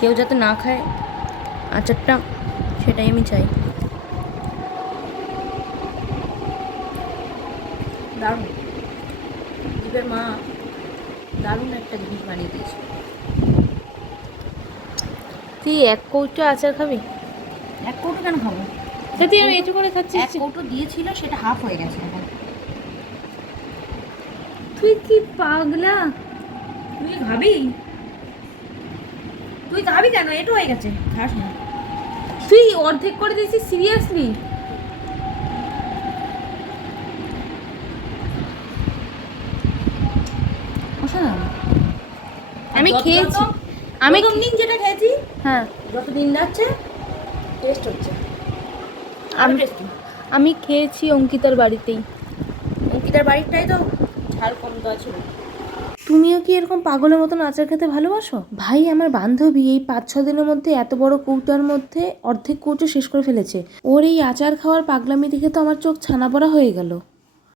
কেউ যাতে না খায় আচারটা, সেটাই আমি চাই। দারুণ, দীপের মা দারুণ একটা জিনিস বানিয়ে দিয়েছে। তুই 1 কৌটো আচার খাবি? 1 কৌটো কেন খাবো? তুই আমি এটু করে খাচ্ছিস। 1 কৌটো দিয়েছিল, সেটা হাফ হয়ে গেছে এখন। তুই কি পাগলা? তুই খাবি? তুই খাবি কেন? এটু হয়ে গেছে, খাস না। তুই অর্ধেক করে দিয়েছিস, সিরিয়াসলি? আমি খেয়েছি, আমি দিন যেটা খেয়েছি, হ্যাঁ, যত দিন যাচ্ছে টেস্ট হচ্ছে। আমি খেয়েছি অঙ্কিতার বাড়িতেই। অঙ্কিতার বাড়িটাই তো ঝাল কম দেওয়া ছিল। তুমিও কি এরকম পাগলের মতন আচার খেতে ভালোবাসো? ভাই, আমার বান্ধবী এই 5-6 দিনের মধ্যে এত বড় কৌটার মধ্যে অর্ধেক কৌটো শেষ করে ফেলেছে। ওর এই আচার খাওয়ার পাগলামি দেখে তো আমার চোখ ছানা পড়া হয়ে গেল।